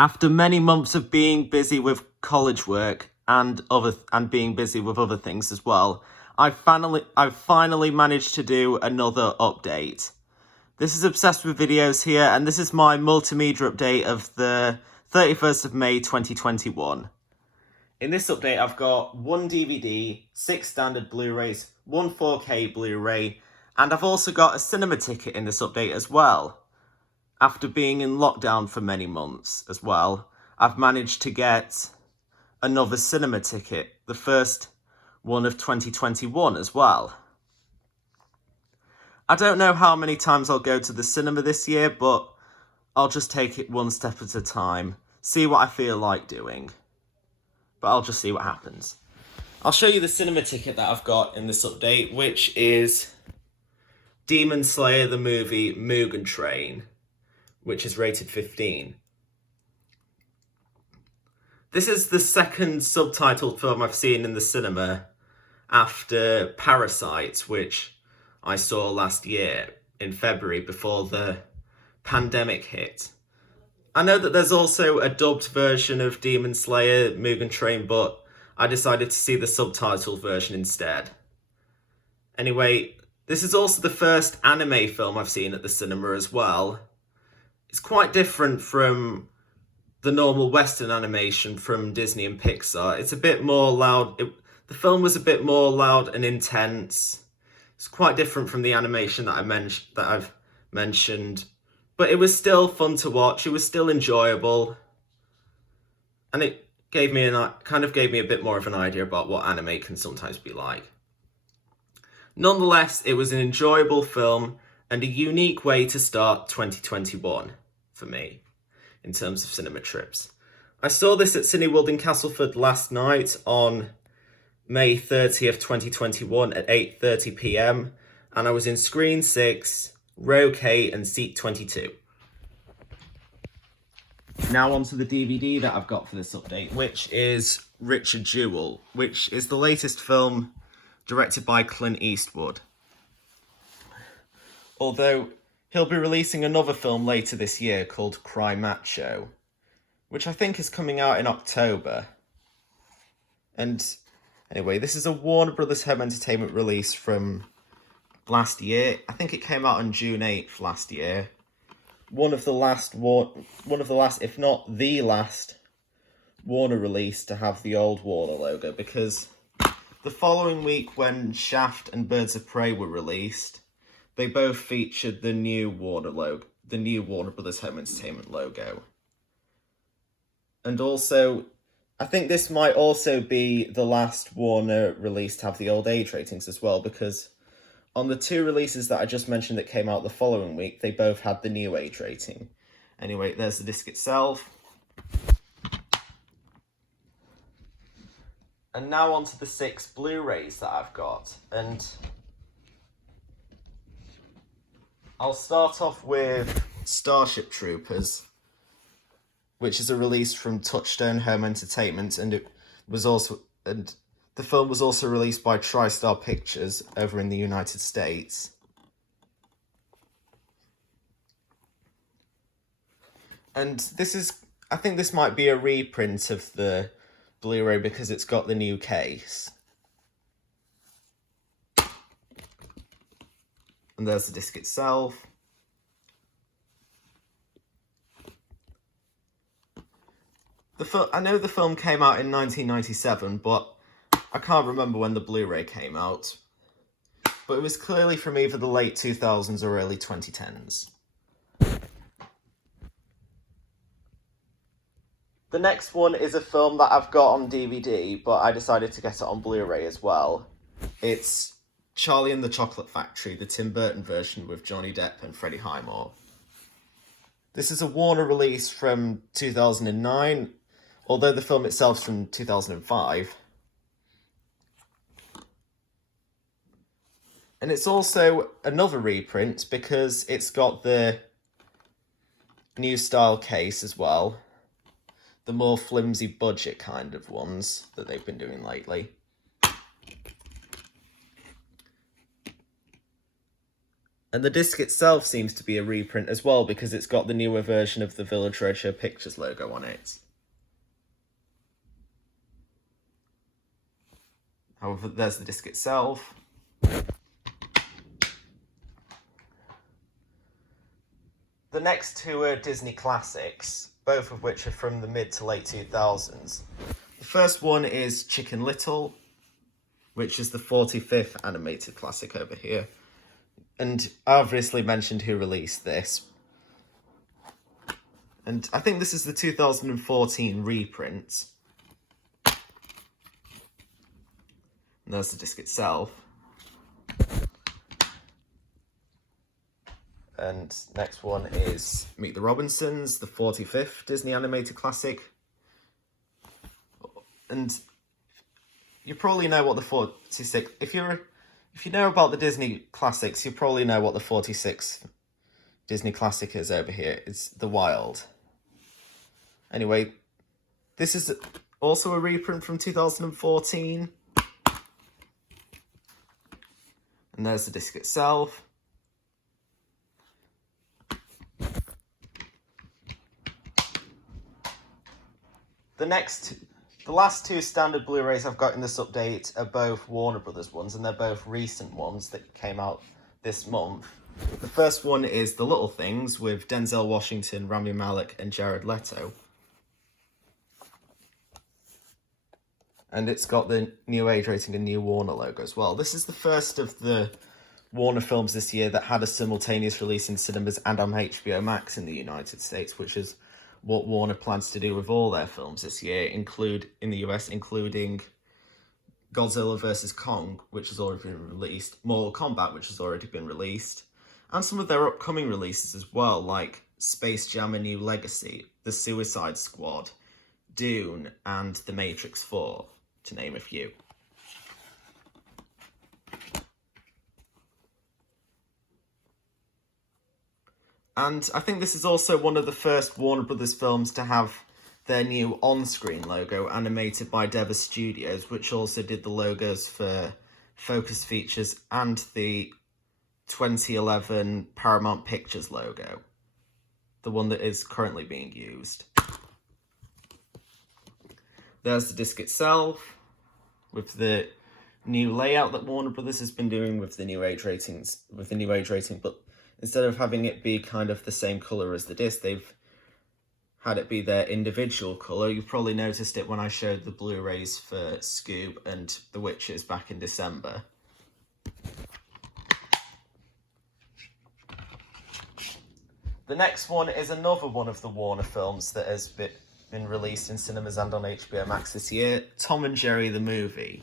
After many months of being busy with college work and being busy with other things as well, I've finally managed to do another update. This is Obsessed with Videos here, and this is my multimedia update of the 31st of May 2021. In this update, I've got 1 DVD, 6 standard Blu-rays, 1 4K Blu-ray, and I've also got a cinema ticket in this update as well. After being in lockdown for many months as well, I've managed to get another cinema ticket, the first one of 2021 as well. I don't know how many times I'll go to the cinema this year, but I'll just take it one step at a time, see what I feel like doing. But I'll just see what happens. I'll show you the cinema ticket that I've got in this update, which is Demon Slayer the movie Mugen Train, which is rated 15. This is the second subtitled film I've seen in the cinema after Parasite, which I saw last year in February before the pandemic hit. I know that there's also a dubbed version of Demon Slayer Mugen Train, but I decided to see the subtitled version instead. Anyway, this is also the first anime film I've seen at the cinema as well. It's quite different from the normal Western animation from Disney and Pixar. It's a bit more loud. The film was a bit more loud and intense. It's quite different from the animation that I've mentioned, but it was still fun to watch. It was still enjoyable, and it kind of gave me a bit more of an idea about what anime can sometimes be like. Nonetheless, it was an enjoyable film and a unique way to start 2021 for me in terms of cinema trips. I saw this at Cineworld in Castleford last night on May 30th, 2021 at 8:30 p.m. and I was in Screen 6, Row K and Seat 22. Now onto the DVD that I've got for this update, which is Richard Jewell, which is the latest film directed by Clint Eastwood. Although he'll be releasing another film later this year called Cry Macho, which I think is coming out in October. And anyway, this is a Warner Brothers Home Entertainment release from last year. I think it came out on June 8th last year. One of the last, if not the last, Warner release to have the old Warner logo, because the following week when Shaft and Birds of Prey were released, they both featured the new Warner logo, the new Warner Brothers Home Entertainment logo. And also, I think this might also be the last Warner release to have the old age ratings as well, because on the two releases that I just mentioned that came out the following week, they both had the new age rating. Anyway, there's the disc itself. And now onto the 6 Blu-Rays that I've got. And I'll start off with Starship Troopers, which is a release from Touchstone Home Entertainment, and the film was also released by TriStar Pictures over in the United States. And I think this might be a reprint of the Blu-ray because it's got the new case. And there's the disc itself. I know the film came out in 1997, but I can't remember when the Blu-ray came out. But it was clearly from either the late 2000s or early 2010s. The next one is a film that I've got on DVD, but I decided to get it on Blu-ray as well. It's Charlie and the Chocolate Factory, the Tim Burton version with Johnny Depp and Freddie Highmore. This is a Warner release from 2009, although the film itself is from 2005. And it's also another reprint because it's got the new style case as well. The more flimsy budget kind of ones that they've been doing lately. And the disc itself seems to be a reprint as well, because it's got the newer version of the Village Roadshow Pictures logo on it. However, there's the disc itself. The next two are Disney classics, both of which are from the mid to late 2000s. The first one is Chicken Little, which is the 45th animated classic over here. And I obviously mentioned who released this. And I think this is the 2014 reprint. And there's the disc itself. And next one is Meet the Robinsons, the 45th Disney animated classic. And you probably know what the 46th... If you know about the Disney classics, you probably know what the 46th Disney classic is over here. It's The Wild. Anyway, this is also a reprint from 2014. And there's the disc itself. The last two standard Blu-rays I've got in this update are both Warner Brothers ones, and they're both recent ones that came out this month. The first one is The Little Things with Denzel Washington, Rami Malek, and Jared Leto. And it's got the new age rating and new Warner logo as well. This is the first of the Warner films this year that had a simultaneous release in cinemas and on HBO Max in the United States, which is what Warner plans to do with all their films this year, in the US, including Godzilla vs. Kong, which has already been released, Mortal Kombat, which has already been released, and some of their upcoming releases as well, like Space Jam: A New Legacy, The Suicide Squad, Dune, and The Matrix 4, to name a few. And I think this is also one of the first Warner Brothers films to have their new on-screen logo animated by Dever Studios, which also did the logos for Focus Features and the 2011 Paramount Pictures logo, the one that is currently being used. There's the disc itself, with the new layout that Warner Brothers has been doing with the new age ratings, but instead of having it be kind of the same colour as the disc, they've had it be their individual colour. You've probably noticed it when I showed the Blu-rays for Scoob and The Witches back in December. The next one is another one of the Warner films that has been released in cinemas and on HBO Max this year, Tom and Jerry the movie.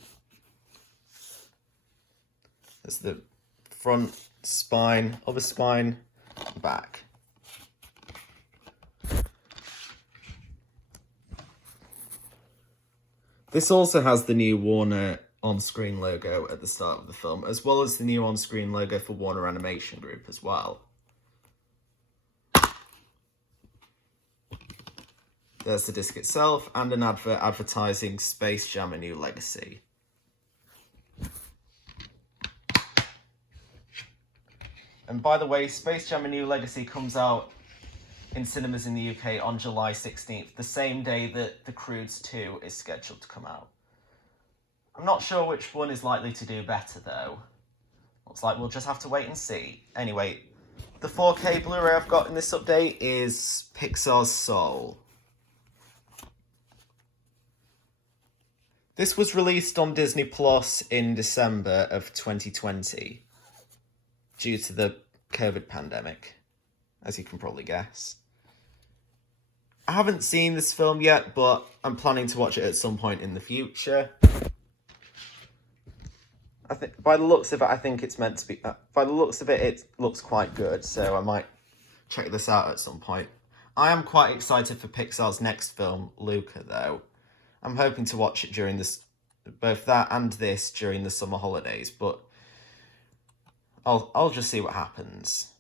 There's the front spine, other spine, back. This also has the new Warner on-screen logo at the start of the film, as well as the new on-screen logo for Warner Animation Group as well. There's the disc itself and an advert advertising Space Jam: A New Legacy. And by the way, Space Jam: A New Legacy comes out in cinemas in the UK on July 16th, the same day that The Croods 2 is scheduled to come out. I'm not sure which one is likely to do better, though. Looks like we'll just have to wait and see. Anyway, the 4K Blu-ray I've got in this update is Pixar's Soul. This was released on Disney Plus in December of 2020. Due to the COVID pandemic, as you can probably guess. I haven't seen this film yet, but I'm planning to watch it at some point in the future. I think, by the looks of it, I think it's meant to be... by the looks of it, it looks quite good, so I might check this out at some point. I am quite excited for Pixar's next film, Luca, though. I'm hoping to watch it during both that and this during the summer holidays, but I'll just see what happens.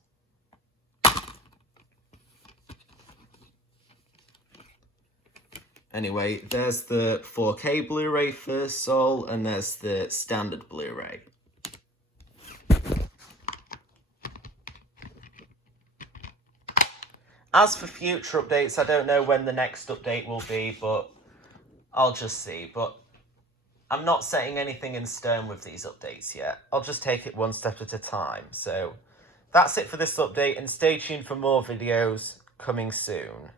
Anyway, there's the 4K Blu-ray for Soul, and there's the standard Blu-ray. As for future updates, I don't know when the next update will be, but I'll just see. But I'm not setting anything in stone with these updates yet. I'll just take it one step at a time. So that's it for this update, and stay tuned for more videos coming soon.